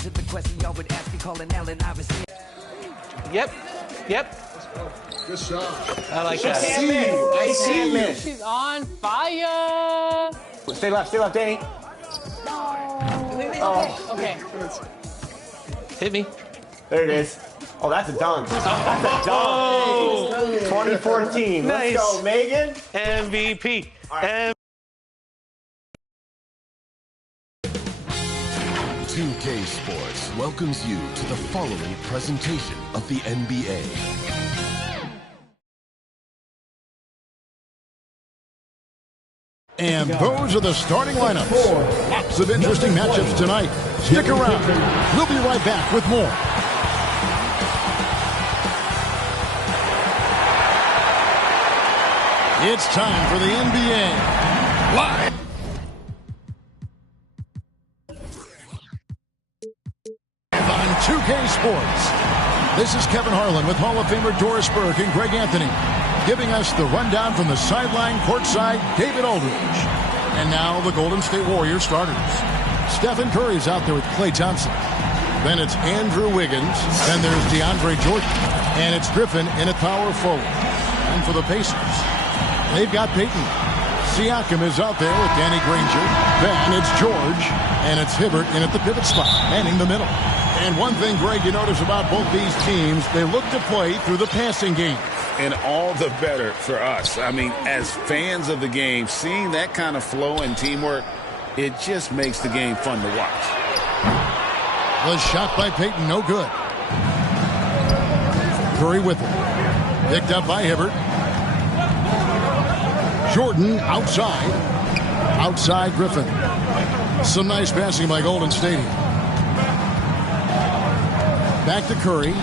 To the question y'all would ask me, calling Allen Iverson. Yep. Good shot. I like that. I see you. She's on fire. Stay left, Danny. Oh, okay. Hit me. There it is. Oh, that's a dunk. That's a dunk. 2014. Nice. Let's go, Megan. MVP. Right. 2K Sports welcomes you to the following presentation of the NBA. And those are the starting lineups. Lots of interesting matchups tonight. Stick around. We'll be right back with more. It's time for the NBA Live. On 2K Sports. This is Kevin Harlan with Hall of Famer Doris Burke and Greg Anthony, giving us the rundown from the sideline, courtside, David Aldridge. And now the Golden State Warriors starters. Stephen Curry's out there with Klay Thompson. Then it's Andrew Wiggins. Then there's DeAndre Jordan. And it's Griffin in at power forward. And for the Pacers, they've got Peyton. Siakam is out there with Danny Granger. Then it's George. And it's Hibbert in at the pivot spot, manning the middle. And one thing, Greg, you notice about both these teams, they look to play through the passing game. And all the better for us. I mean, as fans of the game, seeing that kind of flow and teamwork, it just makes the game fun to watch. The shot by Peyton, no good. Curry with it. Picked up by Hibbert. Jordan outside. Outside Griffin. Some nice passing by Golden State. Back to Curry.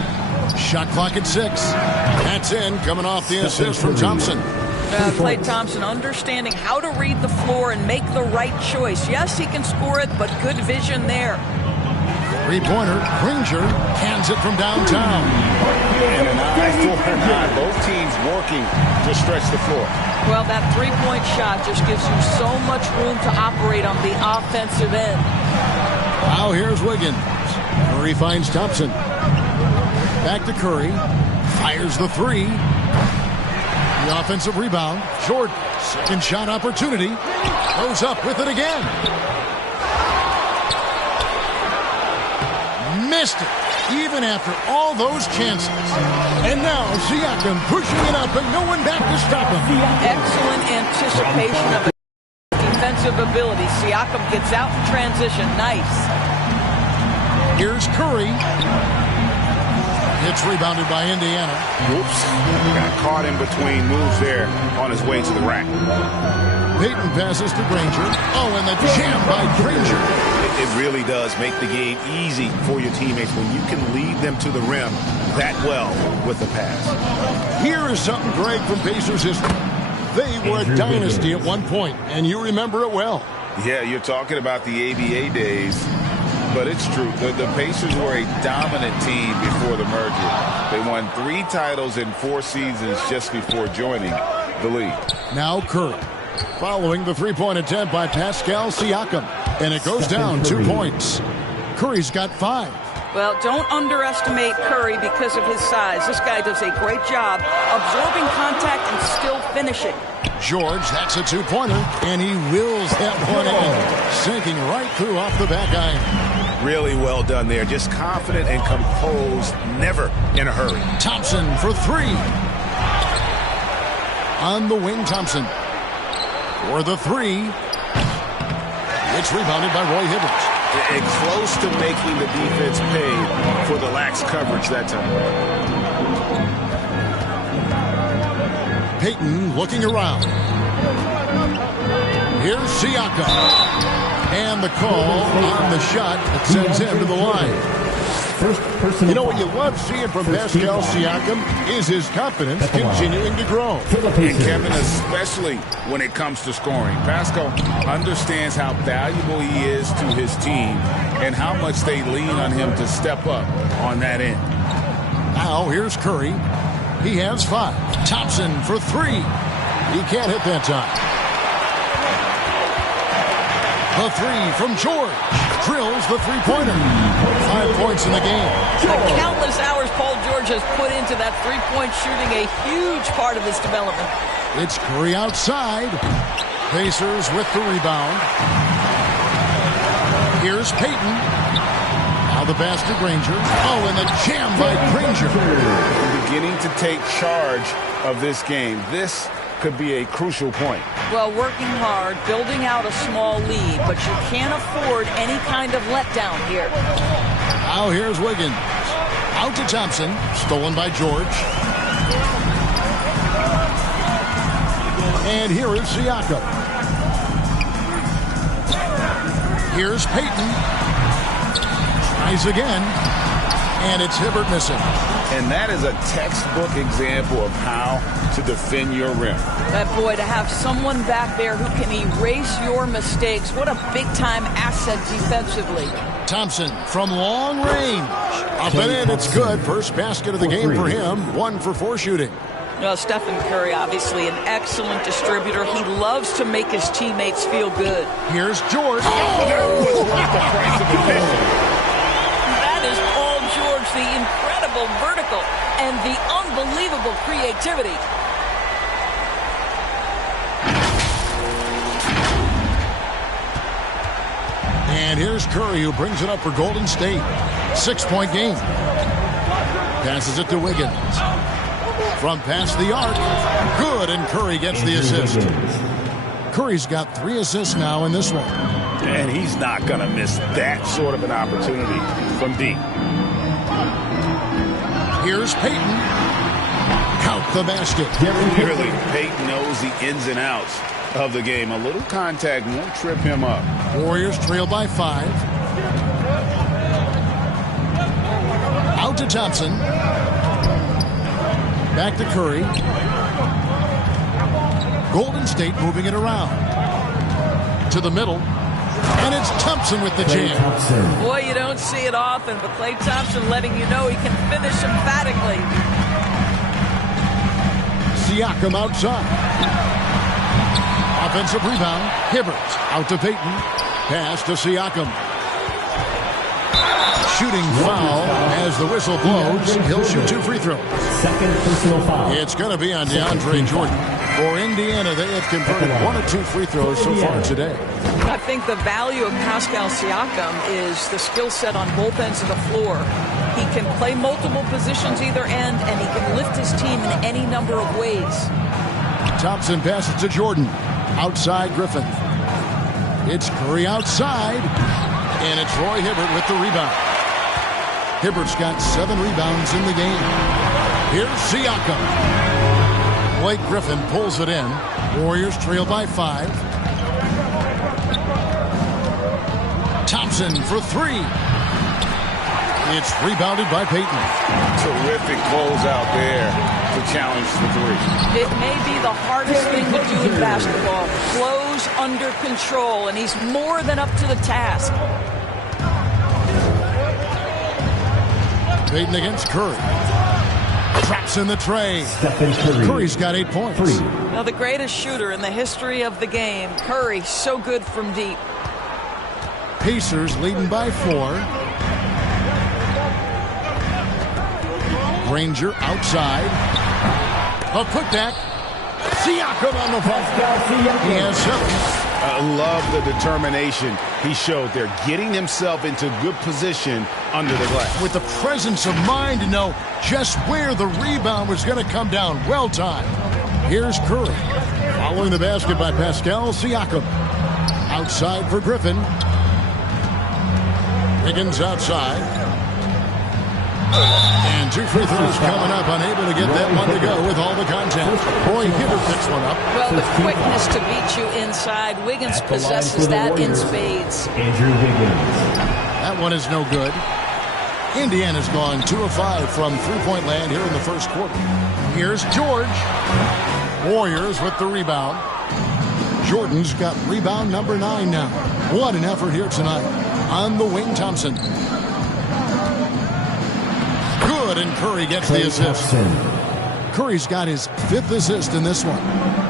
Shot clock at 6. That's in, coming off the assist from Thompson. Klay Thompson understanding how to read the floor and make the right choice. Yes, he can score it, but good vision there. Three-pointer, Granger hands it from downtown. And an eye for an eye. Both teams working to stretch the floor. Well, that three-point shot just gives you so much room to operate on the offensive end. Now here's Wiggins. Curry finds Thompson. Back to Curry. Fires the three. The offensive rebound. Jordan. Second shot opportunity. Goes up with it again. Missed it. Even after all those chances. And now Siakam pushing it up and no one back to stop him. Excellent anticipation of defensive ability. Siakam gets out in transition. Nice. Here's Curry. It's rebounded by Indiana. Whoops. Got caught in between moves there on his way to the rack. Peyton passes to Granger. Oh, and the jam by Granger. It really does make the game easy for your teammates when you can lead them to the rim that well with the pass. Here is something, Greg, from Pacers history. They were a dynasty at one point, and you remember it well. Yeah, you're talking about the ABA days. But it's true. The Pacers were a dominant team before the merger. They won 3 titles in 4 seasons just before joining the league. Now Curry, following the three-point attempt by Pascal Siakam. And it goes down 2 points. Curry's got 5. Well, don't underestimate Curry because of his size. This guy does a great job absorbing contact and still finishing. George, that's a 2-pointer, and he wills that one in, sinking right through off the back iron. Really well done there. Just confident and composed, never in a hurry. Thompson for 3. On the wing, Thompson. For the 3. It's rebounded by Roy Hibbert. And close to making the defense pay for the lax coverage that time. Peyton looking around. Here's Siakam. And the call on the shot that sends him to the line. You know what you love seeing from Pascal Siakam is his confidence continuing to grow. And Kevin, especially when it comes to scoring. Pascal understands how valuable he is to his team and how much they lean on him to step up on that end. Now here's Curry. He has 5. Thompson for 3. He can't hit that time. The 3 from George. Drills the three-pointer. points in the game. The countless hours Paul George has put into that three-point shooting, a huge part of his development. It's Curry outside. Pacers with the rebound. Here's Payton. Now the basket, Granger. Oh, and the jam by Granger. Beginning to take charge of this game. This could be a crucial point. Well, working hard, building out a small lead, but you can't afford any kind of letdown here. Now here's Wiggins. Out to Thompson. Stolen by George. And here is Siakam. Here's Payton. Tries again. And it's Hibbert missing. And that is a textbook example of how to defend your rim. That boy, to have someone back there who can erase your mistakes, what a big-time asset defensively. Thompson from long range. Up and in, it's good. First basket of the game for him. 1 for 4 shooting. Well, Stephen Curry, obviously an excellent distributor. He loves to make his teammates feel good. Here's George. That was worth the price of admission. That is Paul George, the incredible vertical and the unbelievable creativity. And here's Curry, who brings it up for Golden State. 6-point game. Passes it to Wiggins. From past the arc. Good, and Curry gets the assist. Curry's got 3 assists now in this one. And he's not going to miss that sort of an opportunity from deep. Here's Payton. Count the basket. Clearly, Payton knows the ins and outs of the game. A little contact won't trip him up. Warriors trail by 5. Out to Thompson. Back to Curry. Golden State moving it around. To the middle. And it's Thompson with the jam. Boy, you don't see it often, but Klay Thompson letting you know he can finish emphatically. Siakam outside. Offensive rebound. Hibbert out to Payton. Pass to Siakam. Shooting foul as the whistle blows. He'll shoot 2 free throws. Second personal foul. It's going to be on DeAndre Jordan. For Indiana, they have converted 1 of 2 free throws so far today. I think the value of Pascal Siakam is the skill set on both ends of the floor. He can play multiple positions either end, and he can lift his team in any number of ways. Thompson passes to Jordan. Outside Griffin. It's Curry outside. And it's Roy Hibbert with the rebound. Hibbert's got 7 rebounds in the game. Here's Siakam. Blake Griffin pulls it in. Warriors trail by 5. Thompson for 3. It's rebounded by Payton. Terrific closeout there to challenge for 3. It may be the hardest thing to do in basketball. Flows under control, and he's more than up to the task. Payton against Curry. Traps in the tray. Curry's got 8 points. Now, the greatest shooter in the history of the game, Curry, so good from deep. Pacers leading by 4. Granger outside. A putback. Siakam on the ball. He has 7. I love the determination he showed there, getting himself into good position under the glass. With the presence of mind to know just where the rebound was going to come down. Well timed. Here's Curry. Following the basket by Pascal Siakam. Outside for Griffin. Wiggins outside. And 2 free throws coming up. Unable to get that one to go with all the contact. Boy, Hibbert picks one up. Well, the quickness to beat you inside. Wiggins possesses that in spades. Andrew Wiggins. That one is no good. Indiana's gone 2 of 5 from three-point land here in the first quarter. Here's George. Warriors with the rebound. Jordan's got rebound number 9 now. What an effort here tonight. On the wing, Thompson. Good, and Curry gets the assist. Curry's got his 5th assist in this one.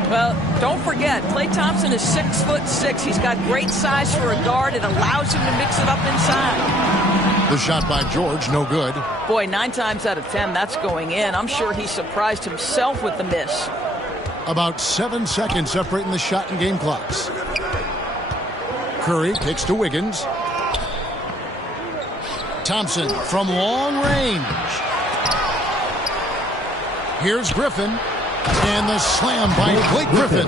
Well, don't forget, Klay Thompson is 6'6". He's got great size for a guard. It allows him to mix it up inside. The shot by George, no good. Boy, 9 times out of 10, that's going in. I'm sure he surprised himself with the miss. About 7 seconds separating the shot and game clocks. Curry kicks to Wiggins. Thompson from long range. Here's Griffin. And the slam by Blake Griffin.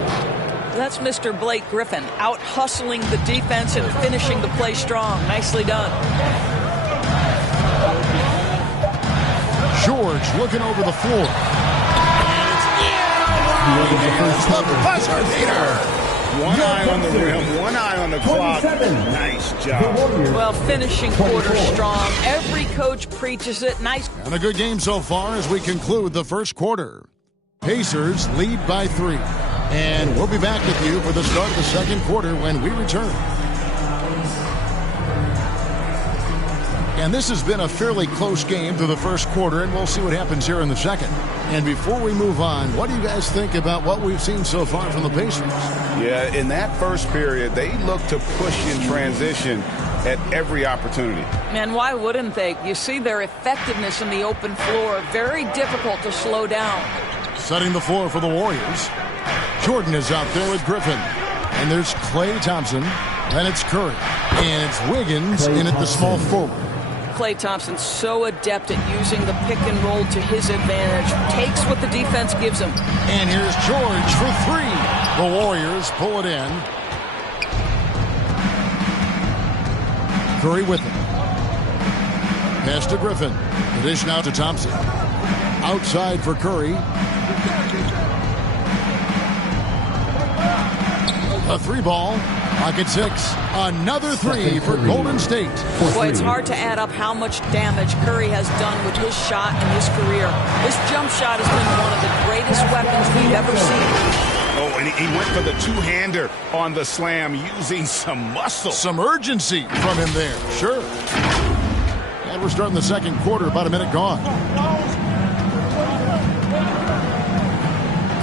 That's Mr. Blake Griffin, out hustling the defense and finishing the play strong. Nicely done. George looking over the floor. The buzzer beater. One eye on the rim, one eye on the clock. Nice job. Well, finishing quarter strong. Every coach preaches it. Nice. And a good game so far as we conclude the first quarter. Pacers lead by 3. And we'll be back with you for the start of the second quarter when we return. And this has been a fairly close game through the first quarter, and we'll see what happens here in the second. And before we move on, what do you guys think about what we've seen so far from the Pacers? Yeah, in that first period, they looked to push in transition at every opportunity. And why wouldn't they? You see their effectiveness in the open floor. Very difficult to slow down. Setting the floor for the Warriors. Jordan is out there with Griffin. And there's Klay Thompson. And it's Curry. And it's Wiggins in at the small forward. Klay Thompson so adept at using the pick and roll to his advantage. Takes what the defense gives him. And here's George for 3. The Warriors pull it in. Curry with him. Pass to Griffin. The dish now to Thompson. Outside for Curry. A 3-ball. Pocket 6. Another 3 for Golden State. Boy, it's hard to add up how much damage Curry has done with his shot in his career. This jump shot has been one of the greatest weapons we've ever seen. Oh, and he went for the two-hander on the slam using some muscle. Some urgency from him there. Sure. And we're starting the second quarter, about a minute gone.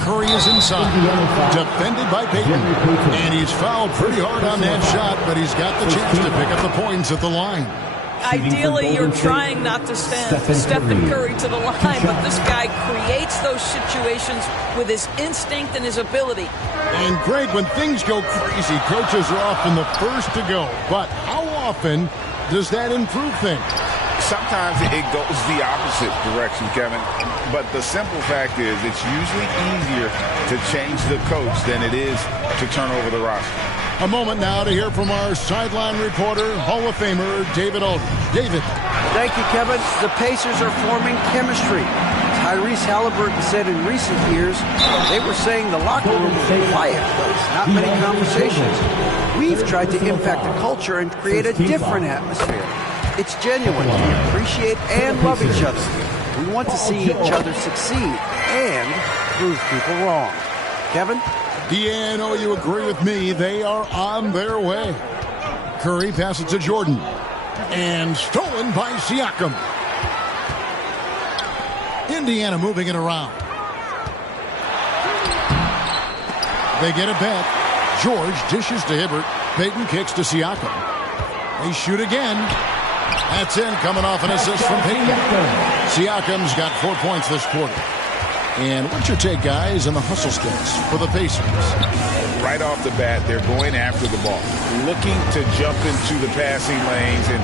Curry is inside, defended by Payton, and he's fouled pretty hard on that shot, but he's got the chance to pick up the points at the line. Ideally, you're trying not to send Stephen Curry to the line, but this guy creates those situations with his instinct and his ability. And Greg, when things go crazy, coaches are often the first to go, but how often does that improve things? Sometimes it goes the opposite direction, Kevin. But the simple fact is it's usually easier to change the coach than it is to turn over the roster. A moment now to hear from our sideline reporter, Hall of Famer David Aldridge. David. Thank you, Kevin. The Pacers are forming chemistry. Tyrese Halliburton said in recent years they were saying the locker room was a quiet place, not many conversations. We've tried to impact the culture and create a different atmosphere. It's genuine. We appreciate and love each other. We want to see each other succeed and prove people wrong. Kevin? Yeah, I know you agree with me. They are on their way. Curry passes to Jordan. And stolen by Siakam. Indiana moving it around. They get it back. George dishes to Hibbert. Payton kicks to Siakam. They shoot again. That's in, coming off an assist from Payton. Siakam's got 4 points this quarter. And what's your take, guys, on the hustle stats for the Pacers? Right off the bat, they're going after the ball, looking to jump into the passing lanes and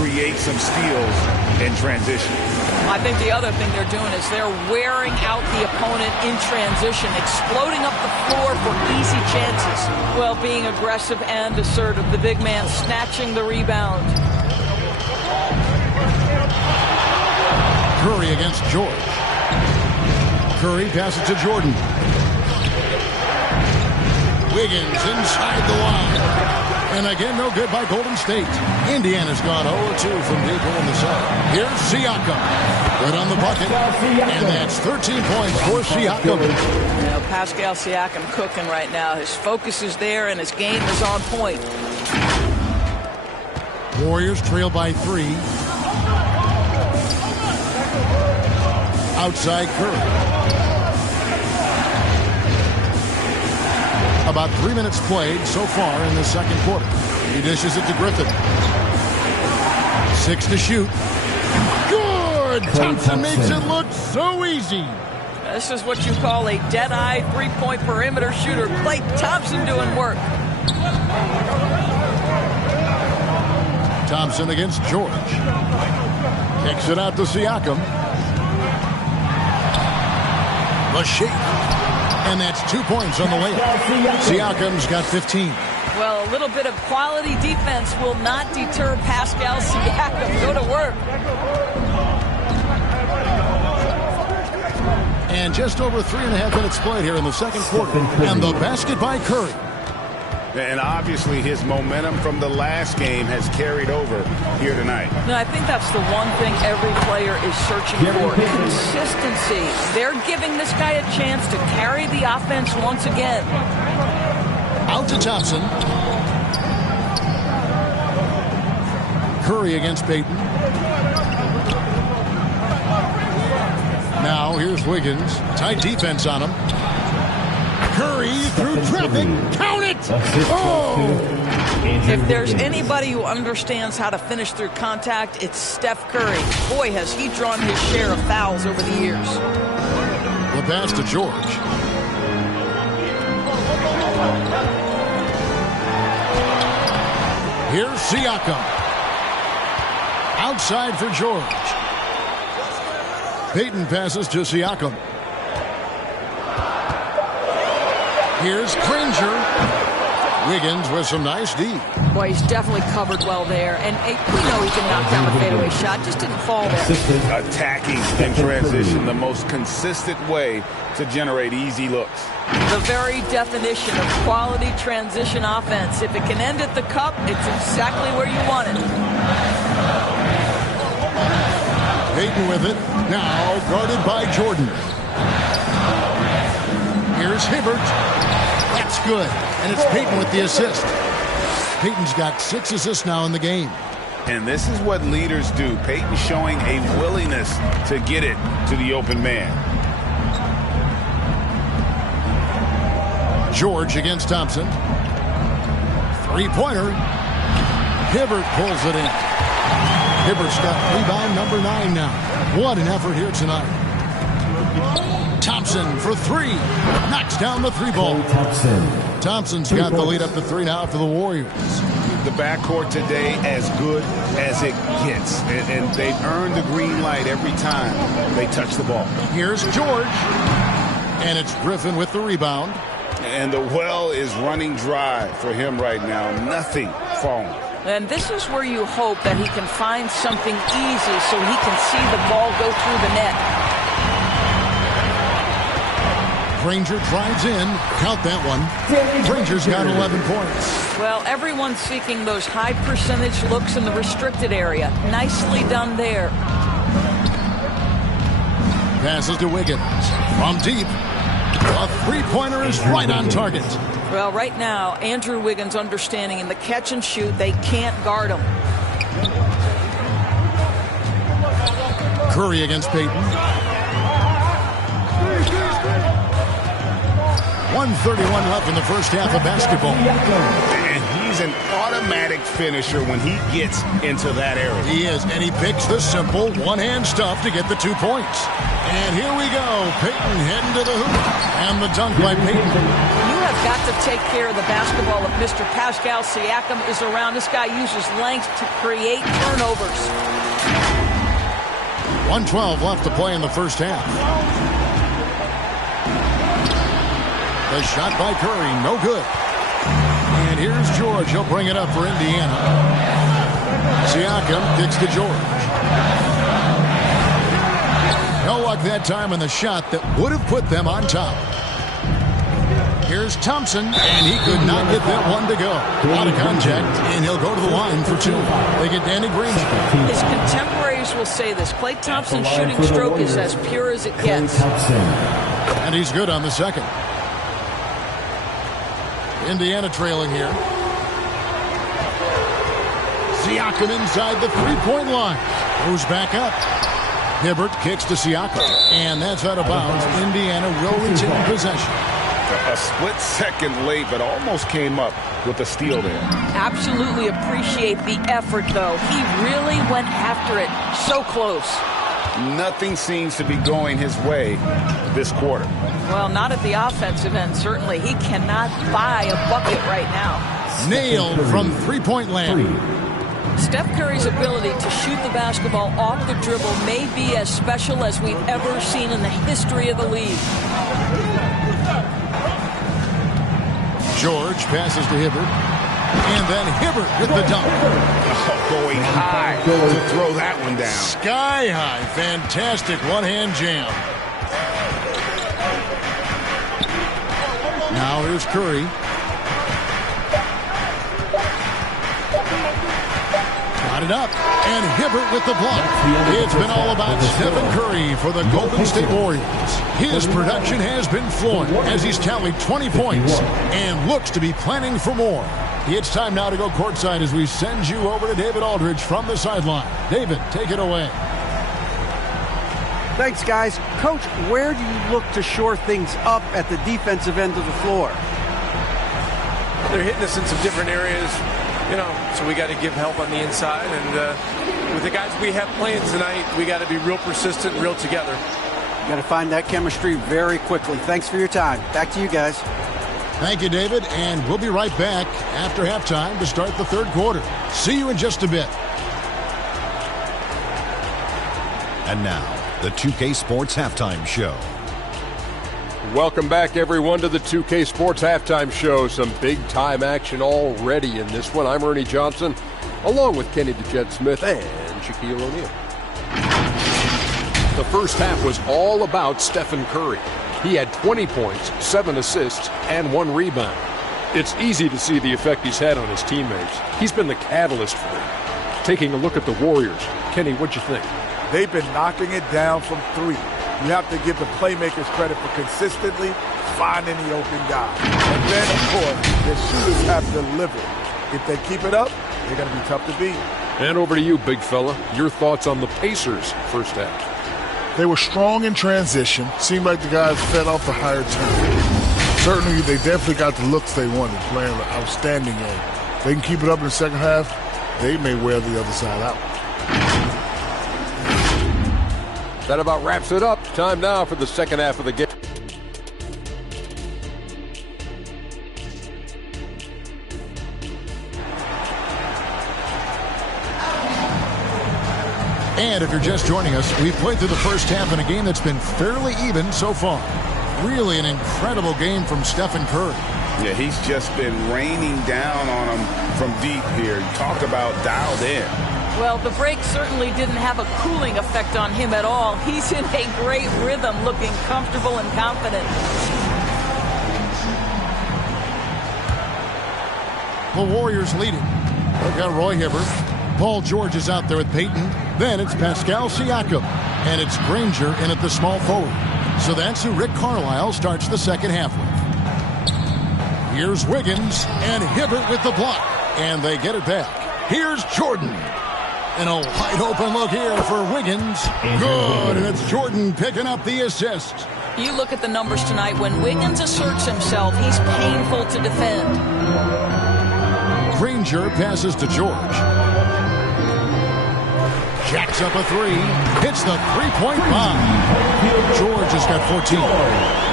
create some steals in transition. I think the other thing they're doing is they're wearing out the opponent in transition, exploding up the floor for easy chances. Well, being aggressive and assertive, the big man snatching the rebound. Curry against George. Curry passes to Jordan. Wiggins inside the line. And again, no good by Golden State. Indiana's gone 0-2 from deep in the set. Here's Siakam. Good on the bucket. And that's 13 points for Siakam. You know, Pascal Siakam cooking right now. His focus is there and his game is on point. Warriors trail by 3. Outside Curry. About 3 minutes played so far in the second quarter. He dishes it to Griffin. 6 to shoot. Good! Thompson makes it look so easy. This is what you call a dead-eye three-point perimeter shooter. Klay Thompson doing work. Thompson against George. Kicks it out to Siakam. The shake. And that's 2 points on the layup. Siakam's got 15. Well, a little bit of quality defense will not deter Pascal Siakam. Go to work. And just over 3.5 minutes played here in the second quarter. And the basket by Curry. And obviously his momentum from the last game has carried over here tonight. No, I think that's the one thing every player is searching for. Consistency. They're giving this guy a chance to carry the offense once again. Out to Thompson. Curry against Payton. Now here's Wiggins. Tight defense on him. Curry through traffic. Count it! Oh! If there's anybody who understands how to finish through contact, it's Steph Curry. Boy, has he drawn his share of fouls over the years. The pass to George. Here's Siakam. Outside for George. Payton passes to Siakam. Here's Granger. Wiggins with some nice D. Boy, he's definitely covered well there. And we know he can knock down the fadeaway shot. Just didn't fall there. Attacking in transition, the most consistent way to generate easy looks. The very definition of quality transition offense. If it can end at the cup, it's exactly where you want it. Payton with it. Now guarded by Jordan. Here's Hibbert. That's good. And it's Payton with the assist. Payton's got 6 assists now in the game. And this is what leaders do. Payton showing a willingness to get it to the open man. George against Thompson. Three-pointer. Hibbert pulls it in. Hibbert's got rebound number 9 now. What an effort here tonight. Thompson for 3. Knocks down the 3-ball. Thompson's got the lead up to 3 now for the Warriors. The backcourt today as good as it gets. And they've earned the green light every time they touch the ball. Here's George. And it's Griffin with the rebound. And the well is running dry for him right now. Nothing falling. And this is where you hope that he can find something easy so he can see the ball go through the net. Granger drives in. Count that one. Granger's got 11 points. Well, everyone's seeking those high percentage looks in the restricted area. Nicely done there. Passes to Wiggins. From deep. A three-pointer is right on target. Well, right now, Andrew Wiggins understanding in the catch and shoot, they can't guard him. Curry against Payton. 1:31 left in the first half of basketball. And he's an automatic finisher when he gets into that area. He is, and he picks the simple one-hand stuff to get the 2 points. And here we go. Payton heading to the hoop. And the dunk by Payton. You have got to take care of the basketball if Mr. Pascal Siakam is around. This guy uses length to create turnovers. 1:12 left to play in the first half. The shot by Curry, no good. And here's George. He'll bring it up for Indiana. Siakam kicks to George. No luck that time on the shot that would have put them on top. Here's Thompson, and he could not get that one to go. Out of contact, and he'll go to the line for 2. They get Danny Granger. His contemporaries will say this. Klay Thompson's shooting stroke is as pure as it gets. And he's good on the second. Indiana trailing here. Siakam inside the three-point line. Moves back up. Hibbert kicks to Siakam. And that's out of bounds. Indiana will retain possession. A split second late, but almost came up with a steal there. Absolutely appreciate the effort, though. He really went after it. So close. Nothing seems to be going his way this quarter. Well, not at the offensive end, certainly. He cannot buy a bucket right now. Nailed from three-point land. Steph Curry's ability to shoot the basketball off the dribble may be as special as we've ever seen in the history of the league. George passes to Hibbert. And then Hibbert with the dunk. Oh, going high to throw that one down. Sky high. Fantastic one-hand jam. Now here's Curry. Got it up. And Hibbert with the block. It's been all about Stephen Curry for the Golden State Warriors. His production has been flowing as he's tallied 20 points and looks to be planning for more. It's time now to go courtside as we send you over to David Aldridge from the sideline. David, take it away. Thanks, guys. Coach, where do you look to shore things up at the defensive end of the floor? They're hitting us in some different areas, so we got to give help on the inside. And with the guys we have playing tonight, we got to be real persistent and real together. Got to find that chemistry very quickly. Thanks for your time. Back to you guys. Thank you, David, and we'll be right back after halftime to start the third quarter. See you in just a bit. And now, the 2K Sports Halftime Show. Welcome back, everyone, to the 2K Sports Halftime Show. Some big-time action already in this one. I'm Ernie Johnson, along with Kenny the Jet Smith and Shaquille O'Neal. The first half was all about Stephen Curry. He had 20 points, 7 assists, and 1 rebound. It's easy to see the effect he's had on his teammates. He's been the catalyst for them. Taking a look at the Warriors, Kenny, what'd you think? They've been knocking it down from 3. You have to give the playmakers credit for consistently finding the open guy. And then, of course, the shooters have delivered. If they keep it up, they're going to be tough to beat. And over to you, big fella. Your thoughts on the Pacers' first half? They were strong in transition. Seemed like the guys fed off the higher tempo. Certainly, they definitely got the looks they wanted, playing an outstanding game. If they can keep it up in the second half, they may wear the other side out. That about wraps it up. Time now for the second half of the game. And if you're just joining us, we've played through the first half in a game that's been fairly even so far. Really an incredible game from Stephen Curry. Yeah, he's just been raining down on him from deep here. Talk about dialed in. Well, the break certainly didn't have a cooling effect on him at all. He's in a great rhythm, looking comfortable and confident. The Warriors leading. They've got Roy Hibbert. Paul George is out there with Peyton. Then it's Pascal Siakam. And it's Granger in at the small forward. So that's who Rick Carlisle starts the second half with. Here's Wiggins and Hibbert with the block. And they get it back. Here's Jordan. And a wide open look here for Wiggins. Good, and it's Jordan picking up the assist. You look at the numbers tonight. When Wiggins asserts himself, he's painful to defend. Granger passes to George. Jacks up a 3. Hits the three-point bomb. George has got 14.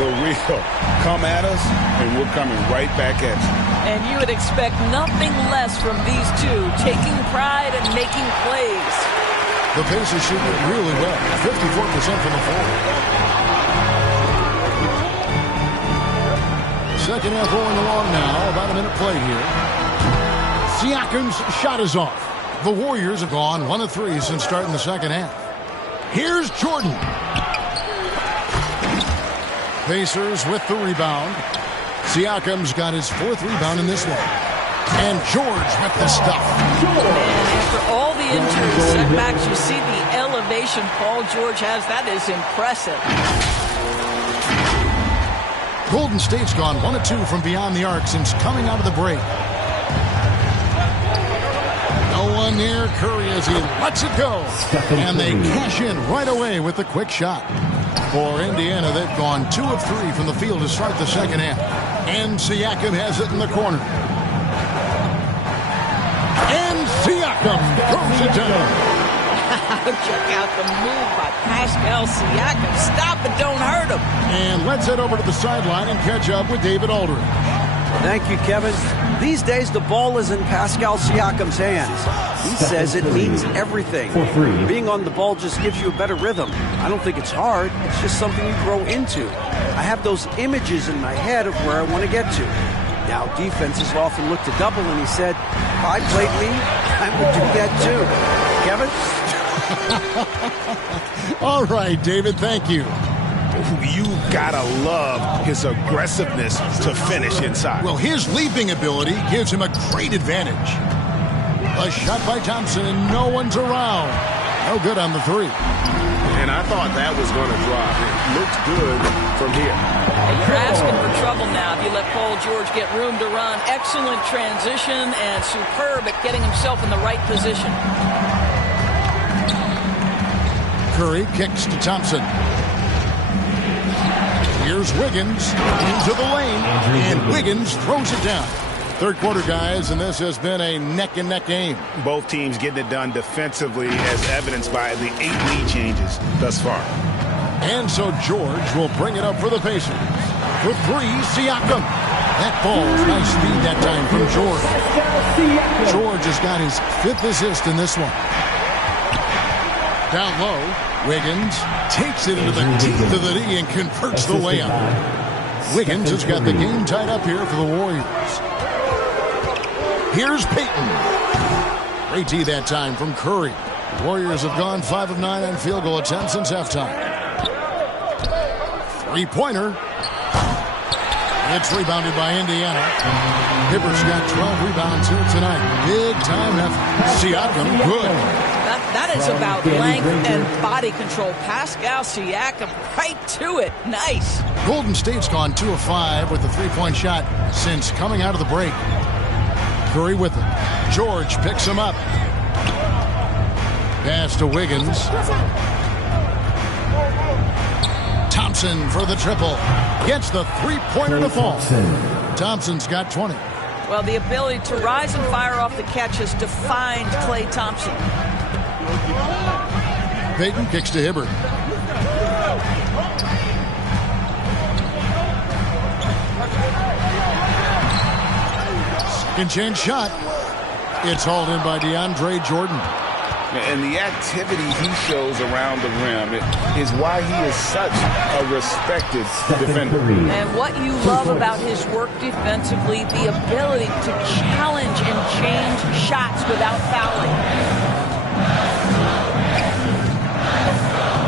The wheel. Come at us, and we're coming right back at you. And you would expect nothing less from these two, taking pride and making plays. The Pacers shoot it really well, 54% from the floor. Second half rolling along now, about a minute played here. Siakam's shot is off. The Warriors have gone 1 of 3 since starting the second half. Here's Jordan. Pacers with the rebound. Siakam's got his 4th rebound in this one. And George with the stuff. Man, after all the injuries, setbacks, you see the elevation Paul George has. That is impressive. Golden State's gone 1 of 2 from beyond the arc since coming out of the break. No one near Curry as he lets it go. And they cash in right away with the quick shot. For Indiana, they've gone 2 of 3 from the field to start the second half. And Siakam has it in the corner. And Siakam throws it down. Check out the move by Pascal Siakam. Stop it, don't hurt him. And let's head over to the sideline and catch up with David Aldridge. Thank you, Kevin. These days, the ball is in Pascal Siakam's hands. He says it means everything. Being on the ball just gives you a better rhythm. I don't think it's hard. It's just something you grow into. I have those images in my head of where I want to get to. Now, defenses often look to double, and he said, if I played me, I would do that too. Kevin? All right, David, thank you. You gotta love his aggressiveness to finish inside. Well, his leaping ability gives him a great advantage. A shot by Thompson, and no one's around. No good on the 3. And I thought that was going to drop. It looked good from here. And you're asking for trouble now if you let Paul George get room to run. Excellent transition and superb at getting himself in the right position. Curry kicks to Thompson. Here's Wiggins into the lane, and Wiggins throws it down. Third quarter, guys, and this has been a neck-and-neck game. Both teams getting it done defensively, as evidenced by the 8 lead changes thus far. And so George will bring it up for the Pacers. For 3, Siakam. That ball's nice speed that time from George. George has got his 5th assist in this one. Down low, Wiggins takes it into the teeth of the D and converts the layup. Wiggins has got the game tied up here for the Warriors. Here's Payton. Great D that time from Curry. The Warriors have gone 5 of 9 on field goal attempts since halftime. 3-pointer. It's rebounded by Indiana. Hibbert's got 12 rebounds here tonight. Big time effort. Siakam, good. That is about length and body control. Pascal Siakam right to it. Nice. Golden State's gone 2 of 5 with the 3-point shot since coming out of the break. Curry with it. George picks him up. Pass to Wiggins. Thompson for the triple. Gets the 3-pointer to fall. Thompson's got 20. Well, the ability to rise and fire off the catch has defined Klay Thompson. Payton kicks to Hibbert. Second chance shot. It's hauled in by DeAndre Jordan. And the activity he shows around the rim is why he is such a respected defender. And what you love about his work defensively, the ability to challenge and change shots without fouling.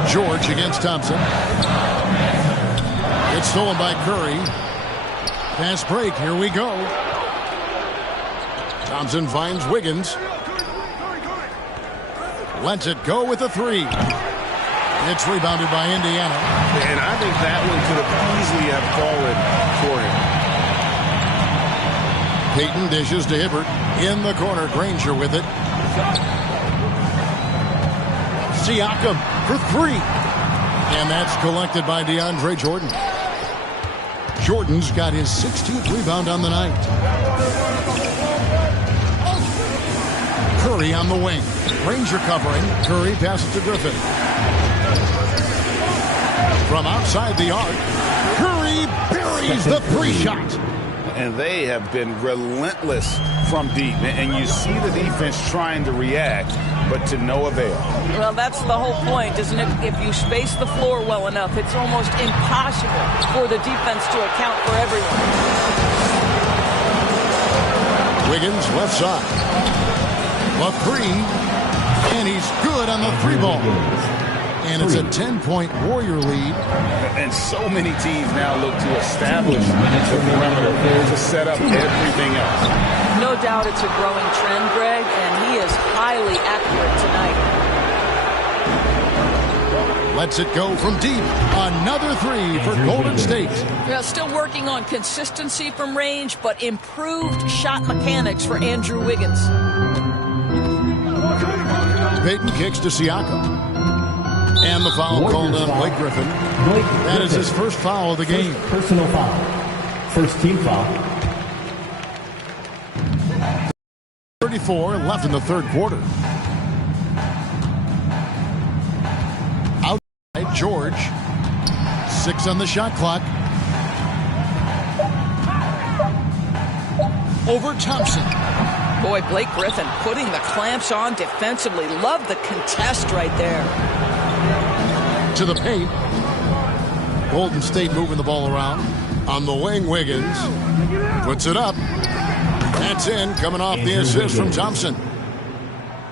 George against Thompson. It's stolen by Curry. Pass break. Here we go. Thompson finds Wiggins. Lets it go with a 3. It's rebounded by Indiana. And I think that one could have easily have fallen for him. Payton dishes to Hibbert. In the corner, Granger with it. Siakam for 3. And that's collected by DeAndre Jordan. Jordan's got his 16th rebound on the night. Curry on the wing. Granger covering. Curry passes to Griffin. From outside the arc, Curry buries the 3-shot. And they have been relentless from deep. And you see the defense trying to react, but to no avail. Well, that's the whole point, isn't it? If you space the floor well enough, it's almost impossible for the defense to account for everyone. Wiggins left side. A 3, and he's good on the 3-ball. And it's a 10-point Warrior lead. And so many teams now look to establish the perimeter to set up everything else. No doubt it's a growing trend, Greg, and he is highly accurate tonight. Lets it go from deep. Another 3 for Golden State. Well, still working on consistency from range, but improved shot mechanics for Andrew Wiggins. Payton kicks to Siakam. And the foul called on Blake Griffin. That is his first foul of the game. Personal foul. First team foul. 34 left in the third quarter. Outside, George. 6 on the shot clock. Over Thompson. Boy, Blake Griffin putting the clamps on defensively. Love the contest right there. To the paint. Golden State moving the ball around. On the wing, Wiggins. Puts it up. That's in, coming off the assist from Thompson.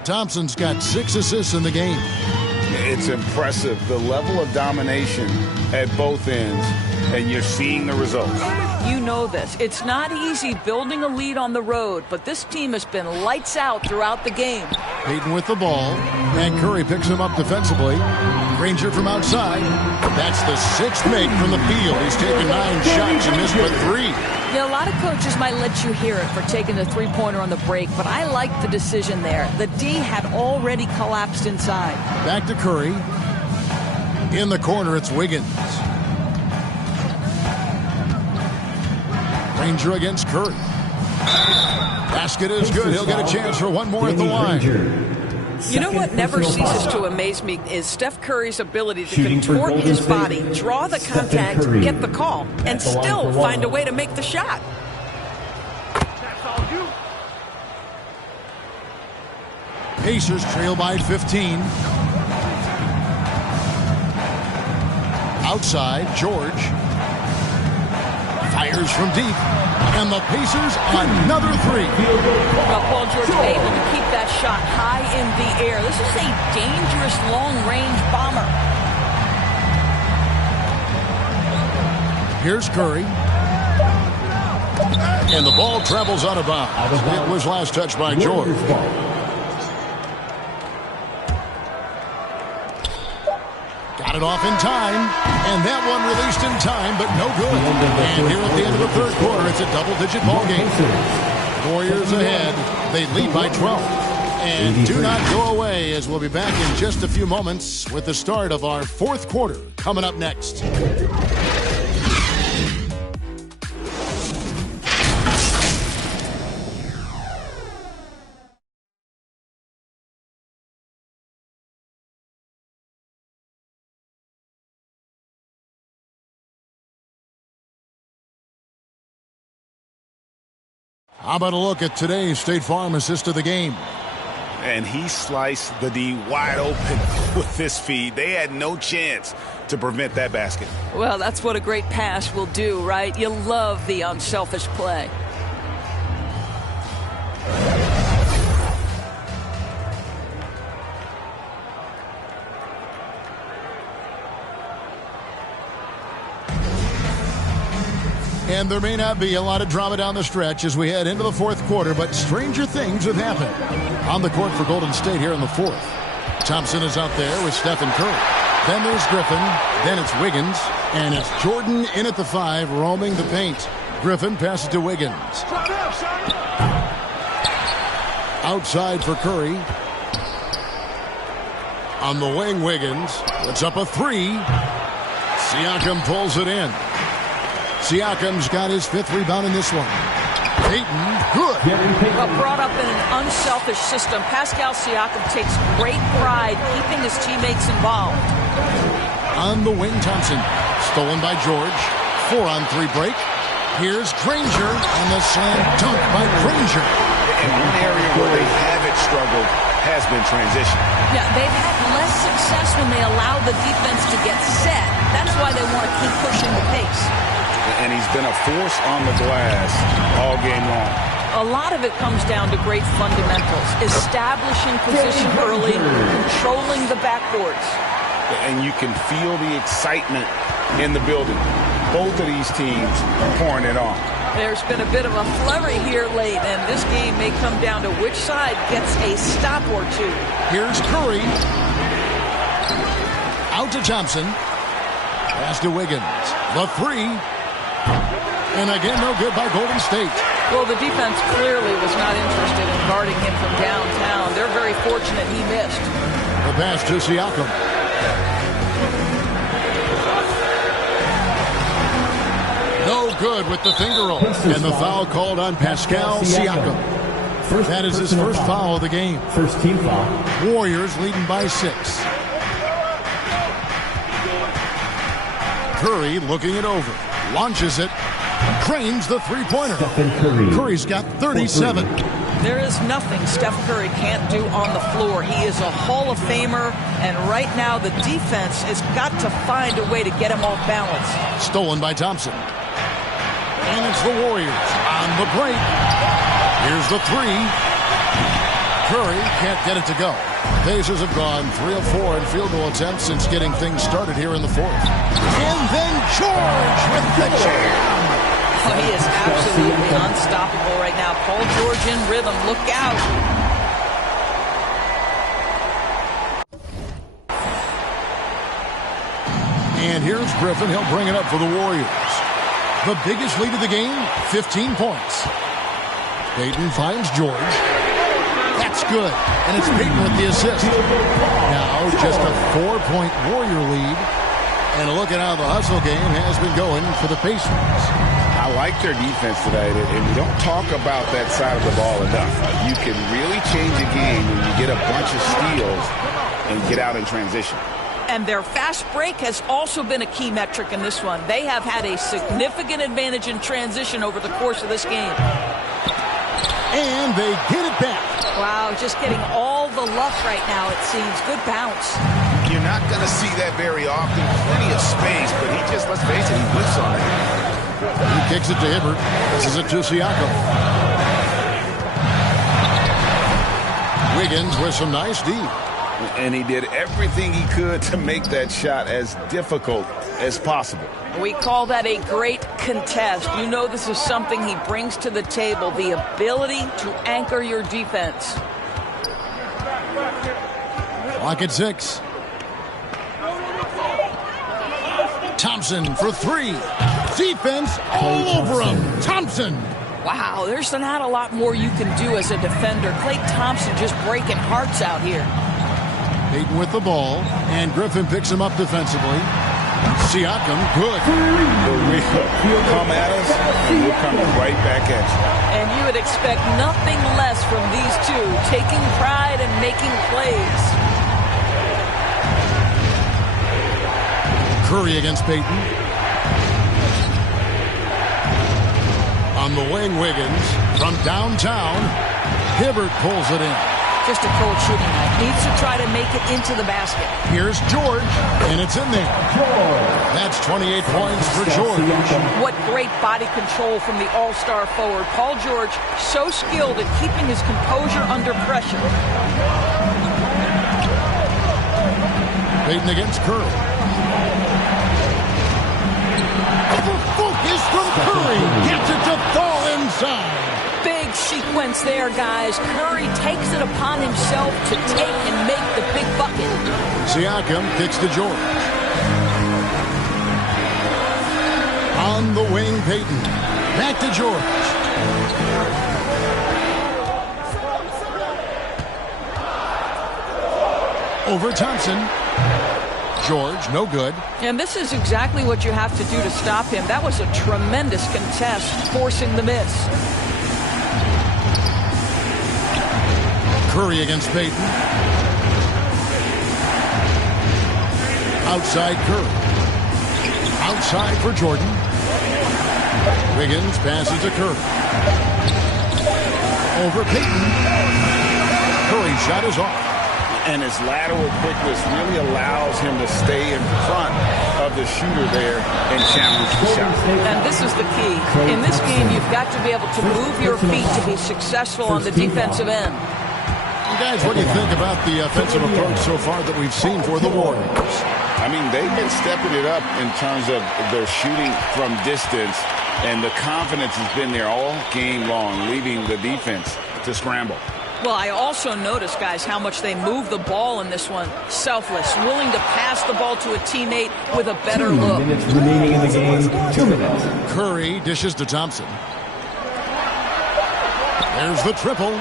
Thompson's got 6 assists in the game. It's impressive, the level of domination at both ends, and you're seeing the results. You know this. It's not easy building a lead on the road, but this team has been lights out throughout the game. Payton with the ball, and Curry picks him up defensively. Granger from outside. That's the 6th make from the field. He's taken 9 shots and missed but 3. Yeah, a lot of coaches might let you hear it for taking the three-pointer on the break, but I like the decision there. The D had already collapsed inside. Back to Curry. In the corner, it's Wiggins. Granger against Curry. Basket is good. He'll get a chance for one more at the line. You know what never ceases to amaze me is Steph Curry's ability to contort his body, draw the contact, get the call, and still find a way to make the shot. Pacers trail by 15. Outside, George. Fires from deep. And the Pacers, another 3. Well, Paul George able to keep that shot high in the air. This is a dangerous long-range bomber. Here's Curry. And the ball travels out of bounds. It was last touched by George. Got it off in time, and that one released in time, but no good. And here at the end of the third quarter, it's a double-digit ball game. Warriors ahead. They lead by 12. And do not go away, as we'll be back in just a few moments with the start of our fourth quarter coming up next. How about a look at today's State Farm assist of the game? And he sliced the D wide open with this feed. They had no chance to prevent that basket. Well, that's what a great pass will do, right? You love the unselfish play. And there may not be a lot of drama down the stretch as we head into the fourth quarter, but stranger things have happened. On the court for Golden State here in the fourth. Thompson is out there with Stephen Curry. Then there's Griffin. Then it's Wiggins. And it's Jordan in at the 5, roaming the paint. Griffin passes to Wiggins. Outside for Curry. On the wing, Wiggins. Puts up a 3. Siakam pulls it in. Siakam's got his 5th rebound in this one. Payton, good. Well, brought up in an unselfish system, Pascal Siakam takes great pride keeping his teammates involved. On the wing, Thompson. Stolen by George. 4-on-3 break. Here's Granger, and the slam dunk by Granger. And one area where they haven't struggled has been transition. Yeah, they've had less success when they allow the defense to get set. That's why they want to keep pushing the pace. And he's been a force on the glass all game long. A lot of it comes down to great fundamentals. Establishing position early, controlling the backboards. And you can feel the excitement in the building. Both of these teams pouring it on. There's been a bit of a flurry here late, and this game may come down to which side gets a stop or two. Here's Curry. Out to Thompson. Pass to Wiggins. The 3. And again, no good by Golden State. Well, the defense clearly was not interested in guarding him from downtown. They're very fortunate he missed. The pass to Siakam. No good with the finger roll. And the foul called on Pascal Siakam. That is his first foul of the game. First team foul. Warriors leading by 6. Curry looking it over. Launches it. Drains the three-pointer. Curry's got 37. There is nothing Steph Curry can't do on the floor. He is a Hall of Famer, and right now the defense has got to find a way to get him off balance. Stolen by Thompson. And it's the Warriors on the break. Here's the three. Curry can't get it to go. Pacers have gone 3 of 4 in field goal attempts since getting things started here in the fourth. And then George with the jam. Oh, he is absolutely unstoppable right now. Paul George in rhythm. Look out. And here's Griffin. He'll bring it up for the Warriors. The biggest lead of the game, 15 points. Payton finds George. That's good. And it's Payton with the assist. Now just a 4-point Warrior lead. And look at how the hustle game has been going for the Pacers. I like their defense today, and we don't talk about that side of the ball enough. You can really change a game when you get a bunch of steals and get out in transition. And their fast break has also been a key metric in this one. They have had a significant advantage in transition over the course of this game. And they get it back. Wow, just getting all the luck right now, it seems. Good bounce. You're not going to see that very often. Plenty of space, but he just, let's face it, he whiffs on that. He kicks it to Hibbert. This is it to Siakam. Wiggins with some nice D. And he did everything he could to make that shot as difficult as possible. We call that a great contest. You know this is something he brings to the table, the ability to anchor your defense. Clock at 6. Thompson for 3. Defense all over him. Thompson. Wow, there's not a lot more you can do as a defender. Klay Thompson just breaking hearts out here. Payton with the ball, and Griffin picks him up defensively. Siakam, good. Come at us, and we'll come right back at you. And you would expect nothing less from these two, taking pride and making plays. Curry against Payton. On the wing, Wiggins from downtown. Hibbert pulls it in. Just a cold shooting night. Needs to try to make it into the basket. Here's George, and it's in there. That's 28 points for George. What great body control from the all-star forward. Paul George, so skilled at keeping his composure under pressure. Payton against Curry. Focus from Curry. Gets it to fall inside. Big sequence there, guys. Curry takes it upon himself to take and make the big bucket. Siakam kicks to George. On the wing, Payton. Back to George. Over Thompson. George, no good. And this is exactly what you have to do to stop him. That was a tremendous contest, forcing the miss. Curry against Payton. Outside Curry. Outside for Jordan. Wiggins passes to Curry. Over Payton. Curry's shot is off. And his lateral quickness really allows him to stay in front of the shooter there and challenge the shot. And this is the key. In this game, you've got to be able to move your feet to be successful on the defensive end. Guys, what do you think about the offensive approach so far that we've seen for the Warriors? I mean, they've been stepping it up in terms of their shooting from distance, and the confidence has been there all game long, leaving the defense to scramble. Well, I also noticed, guys, how much they move the ball in this one. Selfless, willing to pass the ball to a teammate with a better look. 2 minutes remaining in the game. 2 minutes. Curry dishes to Thompson. There's the triple.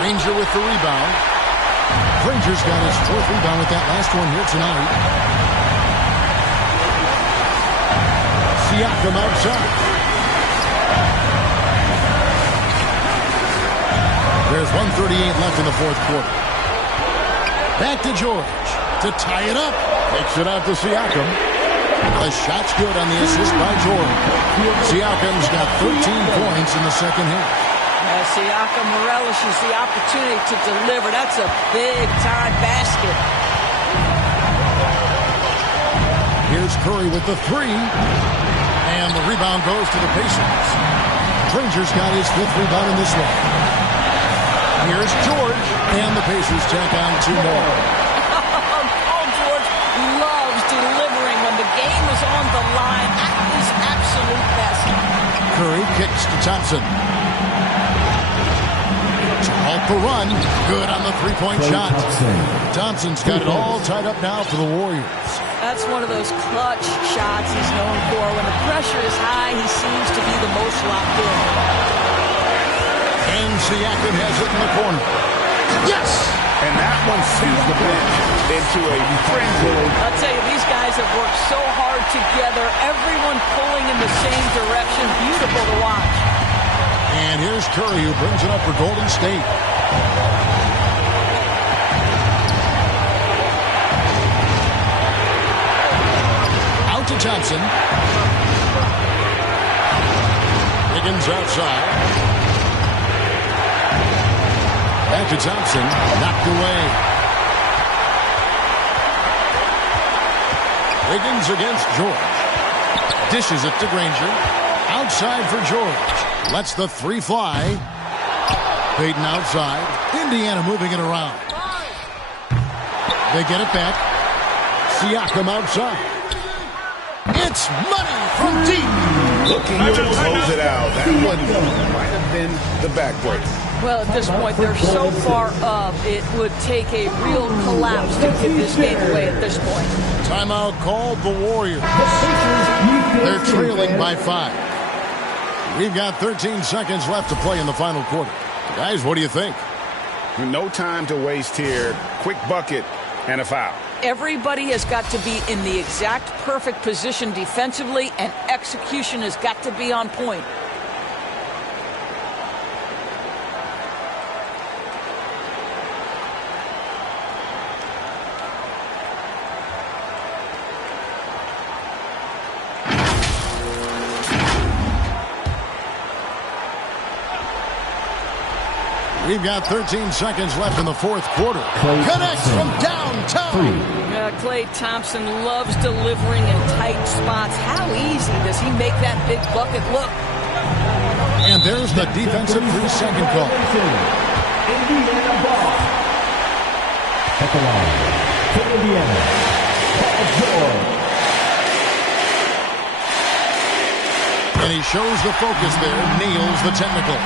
Ranger with the rebound. Granger's got his 4th rebound with that last one here tonight. Siakam outside. There's 1:38 left in the 4th quarter. Back to George to tie it up. Takes it out to Siakam. The shot's good on the assist by George. Siakam's got 13 points in the second half. Siakam relishes the opportunity to deliver. That's a big-time basket. Here's Curry with the 3. And the rebound goes to the Pacers. Granger's got his 5th rebound in this one. Here's George. And the Pacers tack on 2 more. Paul George loves delivering when the game is on the line. At his absolute best. Curry kicks to Thompson. To halt the run. Good on the 3-point shot. Thompson's got it all tied up now for the Warriors. That's one of those clutch shots he's known for. When the pressure is high, he seems to be the most locked in. And Siakam has it in the corner. Yes! And that one sends the bench into a frenzy. I'll tell you, these guys have worked so hard together. Everyone pulling in the same direction. Beautiful to watch. And here's Curry, who brings it up for Golden State. Out to Thompson. Higgins outside. Back to Thompson. Knocked away. Higgins against George. Dishes it to Granger. Outside for George. Lets the 3 fly. Payton outside. Indiana moving it around. They get it back. Siakam outside. It's money from deep. Looking to close it out. That one might have been the backbreak. Well, at this point, they're so far up, it would take a real collapse to give this game away at this point. Timeout called the Warriors. They're trailing by 5. We've got 13 seconds left to play in the final quarter. Guys, what do you think? No time to waste here. Quick bucket and a foul. Everybody has got to be in the exact perfect position defensively, and execution has got to be on point. We've got 13 seconds left in the 4th quarter. Connects from downtown. Klay Thompson loves delivering in tight spots. How easy does he make that big bucket look? And there's the defensive 3-second call. Indiana ball. At the line, for Indiana, Paul George. And he shows the focus there, nails the technical.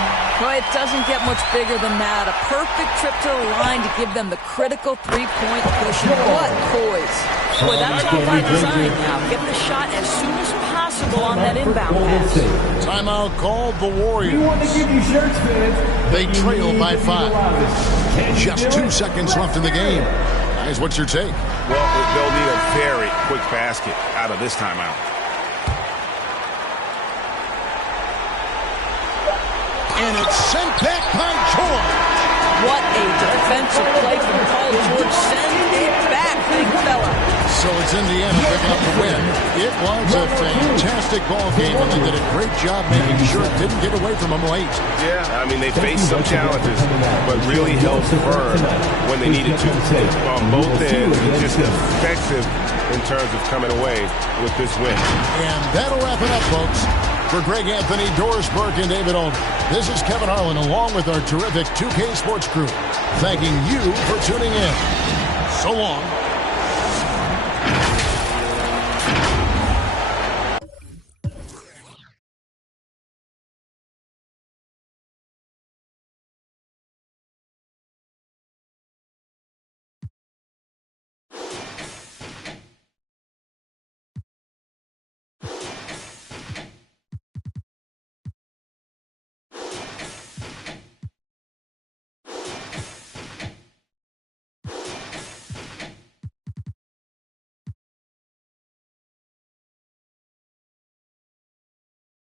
Boy, it doesn't get much bigger than that. A perfect trip to the line to give them the critical 3-point push. What poise. Boy, that's all by design now. Get the shot as soon as possible on that inbound pass. Timeout called the Warriors. We want to give you shirts, fans. They trail by 5. Just 2 seconds left in the game. Guys, what's your take? Well, they'll need a very quick basket out of this timeout. And it's sent back by George. What a defensive play from Paul George. Send it back, big fella. So it's Indiana picking up the win. It was a fantastic ball game, and they did a great job making sure it didn't get away from them late. Yeah, I mean, they faced some challenges, but really held firm when they needed to. On both ends, and just effective in terms of coming away with this win. And that'll wrap it up, folks. For Greg Anthony, Doris Burke, and David Olden, this is Kevin Harlan along with our terrific 2K Sports crew, thanking you for tuning in. So long.